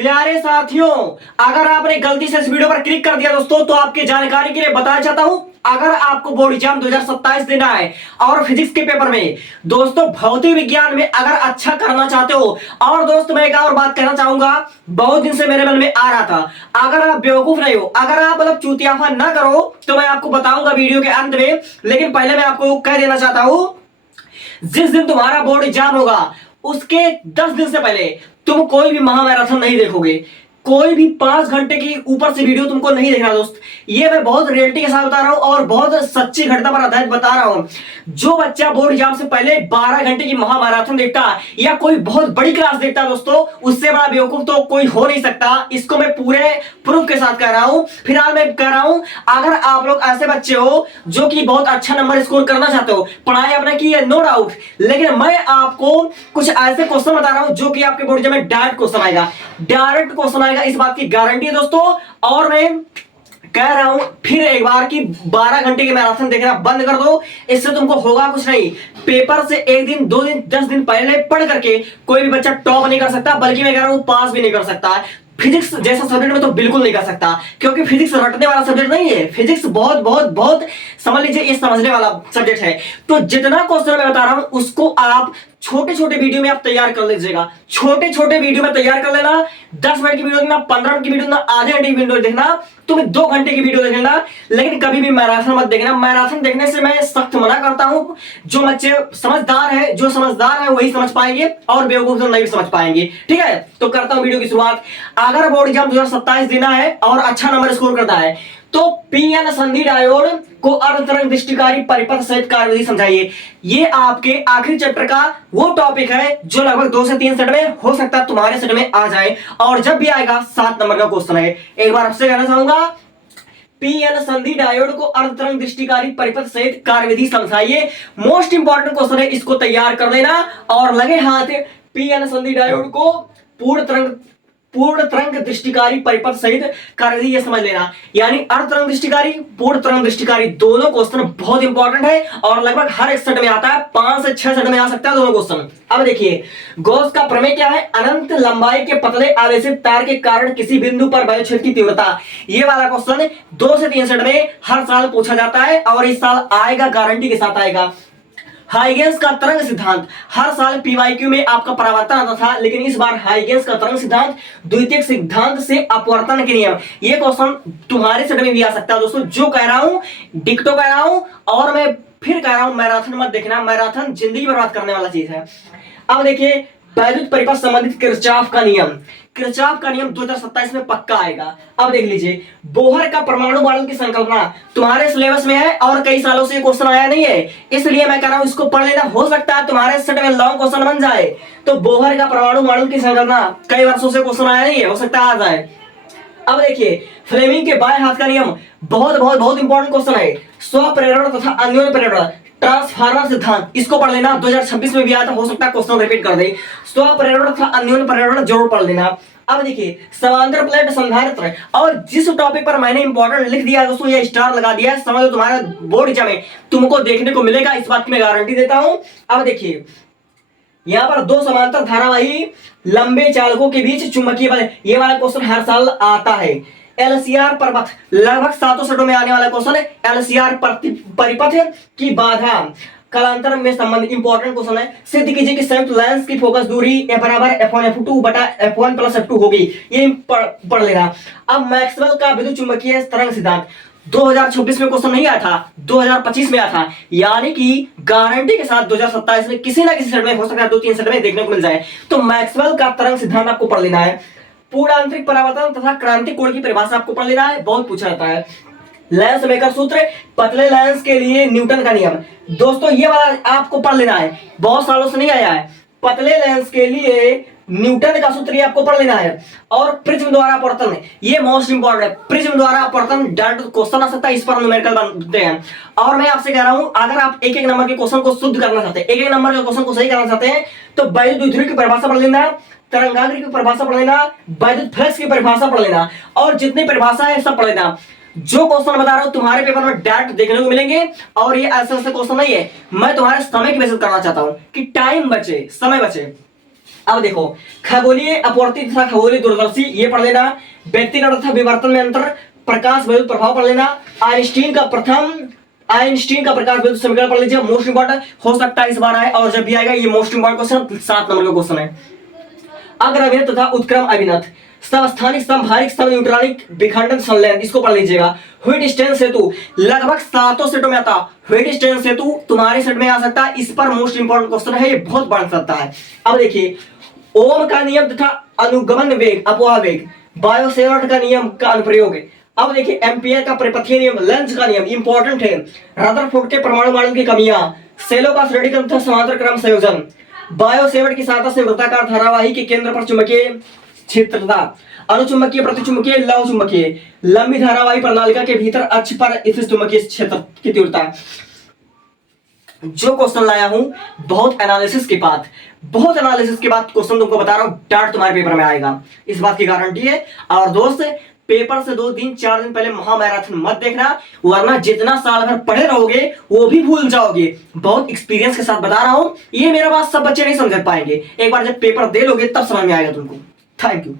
प्यारे साथियों, अगर आपने गलती से इस वीडियो पर क्लिक कर दिया दोस्तों, तो आपकी जानकारी के लिए बताना चाहता हूं, अगर आपको बोर्ड एग्जाम 2027 देना है और फिजिक्स के पेपर में दोस्तों भौतिक विज्ञान में अगर अच्छा करना चाहते हो, और दोस्त मैं एक और बात कहना चाहूंगा, बहुत दिन से मेरे मन में आ रहा था, अगर आप बेवकूफ नहीं हो, अगर आप मतलब चूतियाफा ना करो, तो मैं आपको बताऊंगा वीडियो के अंत में। लेकिन पहले मैं आपको कह देना चाहता हूं, जिस दिन तुम्हारा बोर्ड एग्जाम होगा उसके 10 दिन से पहले तुम कोई भी महामैराथन नहीं देखोगे, कोई भी 5 घंटे की ऊपर से वीडियो तुमको नहीं देखना दोस्त। ये मैं बहुत रियलिटी के साथ बता रहा हूं और बहुत सच्ची घटना पर आधारित बता रहा हूं। जो बच्चा बोर्ड एग्जाम से पहले 12 घंटे की महामैराथन देखता या कोई बहुत बड़ी क्लास देखता दोस्तों, उससे बड़ा बेवकूफ तो कोई हो नहीं सकता। इसको मैं पूरे प्रूफ के साथ कह रहा हूं। फिलहाल मैं कह रहा हूं, अगर आप लोग ऐसे बच्चे हो जो कि बहुत अच्छा नंबर स्कोर करना चाहते हो, पढ़ाई आपने की है नो डाउट, लेकिन मैं आपको कुछ ऐसे क्वेश्चन बता रहा हूं जो कि आपके बोर्ड एग्जाम में डायरेक्ट क्वेश्चन आएगा, डायरेक्ट क्वेश्चन आएगा, इस बात की गारंटी है दोस्तों। और मैं कह रहा हूं फिर एक बार कि 12 घंटे की मैराथन देखना बंद कर दो, इससे तुमको होगा कुछ नहीं। पेपर से एक दिन 2 दिन 10 दिन पहले पढ़ करके कोई भी बच्चा टॉप नहीं कर सकता, बल्कि मैं कह रहा हूं पास भी नहीं कर सकता। फिजिक्स जैसा सब्जेक्ट में तो बिल्कुल नहीं कर सकता, क्योंकि फिजिक्स रटने वाला सब्जेक्ट नहीं है। फिजिक्स बहुत बहुत बहुत समझ लीजिए ये समझने वाला सब्जेक्ट है। तो जितना क्वेश्चन मैं बता रहा हूं उसको आप छोटे छोटे वीडियो में आप तैयार कर लीजिएगा, छोटे छोटे वीडियो में तैयार कर लेना। 10 मिनट की वीडियो देखना, 15 मिनट की वीडियो देखना, आधे घंटे की वीडियो देखना, तुम्हें 2 घंटे की वीडियो देखना, लेकिन कभी भी मैराथन मत देखना। मैराथन देखने से मैं सख्त मना करता हूं। जो बच्चे समझदार है, जो समझदार है वही समझ पाएंगे और बेवकूफ तो नहीं समझ पाएंगे। ठीक है, तो करता हूं वीडियो की शुरुआत। अगर बोर्ड एग्जाम 2027 देना है और अच्छा नंबर स्कोर करना है, तो पीएन संधि डायोड को अर्धतरंग दृष्टिकारी परिपथ सहित कार्यविधि समझाइए। ये आपके आखिरी चैप्टर का वो टॉपिक है जो लगभग 2 से 3 सेट में हो सकता है तुम्हारे सेट में आ जाए, और जब भी आएगा 7 नंबर का क्वेश्चन है। एक बार आपसे कहना चाहूंगा, पीएन संधि डायोड को अर्धतरंग दृष्टिकारी परिपथ सहित कार्यविधि समझाइए। मोस्ट इंपॉर्टेंट क्वेश्चन है, इसको तैयार कर लेना और लगे हाथ पीएन संधि डायोड को पूर्ण तरंग दृष्टिकारी परिपथ सहित कार्यविधि ये समझ लेना। यानी अर्धतरंग दृष्टिकारी, पूर्ण तरंग दृष्टिकारी दोनों क्वेश्चन बहुत इंपॉर्टेंट है और लगभग हर एक सेट में आता है, 5 से 6 सेट में आ सकता है दोनों क्वेश्चन। अब देखिए, गॉस का प्रमेय क्या है? अनंत लंबाई के पतले आवेशित तार के कारण किसी बिंदु पर वैद्युत क्षेत्र की तीव्रता। ये वाला क्वेश्चन 2 से 3 सेट में हर साल पूछा जाता है और इस साल आएगा, गारंटी के साथ आएगा। हाइगेंस का तरंग सिद्धांत, हर साल पीवाईक्यू में आपका परावर्तन आता था, लेकिन इस बार हाइगेंस का तरंग सिद्धांत, द्वितीयक सिद्धांत से अपवर्तन के नियम। ये क्वेश्चन तुम्हारे सेट में भी आ सकता है दोस्तों। जो कह रहा हूं डिक्टो कह रहा हूं, और मैं फिर कह रहा हूं मैराथन मत देखना, मैराथन जिंदगी बर्बाद करने वाला चीज है। अब देखिए, वैद्युत परिपथ संबंधित किरचॉफ का नियम, किरचॉफ का नियम 2027 में पक्का आएगा। अब देख लीजिए, बोहर का परमाणु मॉडल की संकल्पना तुम्हारे सिलेबस में है और कई सालों से क्वेश्चन आया नहीं है, इसलिए मैं कह रहा हूं इसको पढ़ लेना। हो सकता है तुम्हारे सेट में लॉन्ग क्वेश्चन बन जाए। तो बोहर का परमाणु मॉडल की संकल्पना कई वर्षों से क्वेश्चन आया नहीं है, हो सकता है आ जाए। अब देखिए, फ्लेमिंग के बाएं हाथ का नियम बहुत बहुत बहुत इंपॉर्टेंट क्वेश्चन है। स्वप्रेरण तथा अन्योन्य प्रेरण, ट्रांसफार्मर सिद्धांत, इसको पढ़ लेना। 2026 में भी आया था, हो सकता है क्वेश्चन रिपीट कर दे। स्वप्रेरण तथा अन्योन्य प्रेरण जरूर पढ़ लेना। अब देखिए, समांतर प्लेट संधारित्र, और जिस टॉपिक पर मैंने इंपॉर्टेंट लिख दिया दोस्तों, ये स्टार लगा दिया है, समझ लो तुम्हारा बोर्ड एग्जाम में तुमको देखने को मिलेगा, इस बात की मैं गारंटी देता हूं। अब देखिए, यहां पर 2 समांतर धारावाही लंबे चालकों के बीच चुंबकीय बल, ये वाला क्वेश्चन हर साल आता है। एलसीआर परिपथ, लगभग 7 सेटों में आने वाला क्वेश्चन है। एलसीआर परिपथ की बाधा कालांतर में संबंधित इंपॉर्टेंट क्वेश्चन है। सिद्ध कीजिए कि संयुक्त लेंस की फोकस दूरी F बराबर F1 F2 बटा F1 प्लस F2 होगी। ये पढ़ लेना। अब मैक्सवेल का विद्युत चुंबकीय तरंग सिद्धांत 2026 में क्वेश्चन नहीं आया था, 2025 में आया था, यानी कि गारंटी के साथ 2027 में किसी ना किसी सेट में हो सकता है 2-3 सेट में देखने को मिल जाए। तो मैक्सवेल का तरंग सिद्धांत आपको पढ़ लेना है। पूर्ण आंतरिक परावर्तन तथा क्रांतिक कोण की परिभाषा आपको पढ़ लेना है, बहुत पूछा जाता है। लेंस मेकर सूत्र, पतले लेंस के लिए न्यूटन का नियम, दोस्तों ये वाला आपको पढ़ लेना है, बहुत सालों से नहीं आया है। पतले लेंस के लिए न्यूटन का सूत्र ये आपको पढ़ लेना है। और प्रिज्म द्वारा अपवर्तन, ये मोस्ट इंपॉर्टेंट है। प्रिज्म द्वारा अपवर्तन डायरेक्ट क्वेश्चन आ सकता है, इस पर न्यूमेरिकल बनते हैं। और मैं आपसे कह रहा हूं, अगर आप एक एक नंबर के क्वेश्चन को शुद्ध करना चाहते हैं, एक एक नंबर के क्वेश्चन को सही करना चाहते हैं, तो वैद्युत द्विध्रुव की परिभाषा पढ़ लेना, तरंगाग्र की परिभाषा पढ़ लेना, वैद्युत फ्लक्स की परिभाषा पढ़ लेना, और जितनी परिभाषा है सब पढ़ लेना। जो क्वेश्चन बता रहा हूं तुम्हारे पेपर में डायरेक्ट देखने को मिलेंगे, और ये ऐसे क्वेश्चन नहीं है, मैं तुम्हारे समय की बेसिस करना चाहता हूं कि टाइम बचे, समय बचे। अब देखो, खगोलीय अपवर्ती तथा खगोलीय दूरदर्शी ये पढ़ लेना। व्यक्तिगत तथा विवर्तन में अंतर, प्रकाश विद्युत प्रभाव पढ़ लेना। आइंस्टीन का प्रकाश विद्युत समीकरण पढ़ लीजिए, मोस्ट इंपॉर्टेंट। हो सकता है इस बार आए, और जब भी आएगा ये मोस्ट इंपॉर्टेंट क्वेश्चन 7 नंबर का क्वेश्चन है। अग्र अभिनत तथा उत्क्रम अभिनत, समस्थानिक, समभारिक, समन्यूट्रॉनिक, विखंडन, संलयन, इसको पढ़ लीजिएगा। व्हिटस्टोन सेतु लगभग 7 सेटों में आता। व्हिटस्टोन सेतु तुम्हारे सेट में आ सकता है, इस पर मोस्ट इंपॉर्टेंट क्वेश्चन है, ये बहुत बन सकता है। अब देखिए, ओम का नियम तथा अनुगमन वेग, अपवाह वेग, बायोसेवर्ट का नियम का अनुप्रयोग। अब देखिए, एम्पियर का परिपथीय नियम, लेंज का नियम इंपॉर्टेंट है। रदरफोर्ड के परमाणु मॉडल की कमियां, सेलो का श्रेणी क्रम तथा समांतर क्रम संयोजन, बायोसेवर्ट की सहायता से वृत्ताकार धारावाही के केंद्र पर चुंबकीय क्षेत्रता, अनुचुंबकीय, प्रतिचुंबकीय, लव चुंबकीय, लंबी धारावाही प्रणालिका के भीतर अक्ष पर स्थित चुंबकीय क्षेत्र की तीव्रता। जो क्वेश्चन लाया हूं बहुत एनालिसिस के बाद क्वेश्चन तुमको बता रहा हूं, डार्ट तुम्हारे पेपर में आएगा, इस बात की गारंटी है। और दोस्त, पेपर से 2 दिन 4 दिन पहले महामैराथन मत देखना, वरना जितना साल भर पढ़े रहोगे वो भी भूल जाओगे। बहुत एक्सपीरियंस के साथ बता रहा हूं, ये मेरा बात सब बच्चे नहीं समझ पाएंगे, एक बार जब पेपर दे लोगे तब समझ में आएगा तुमको। Thank you.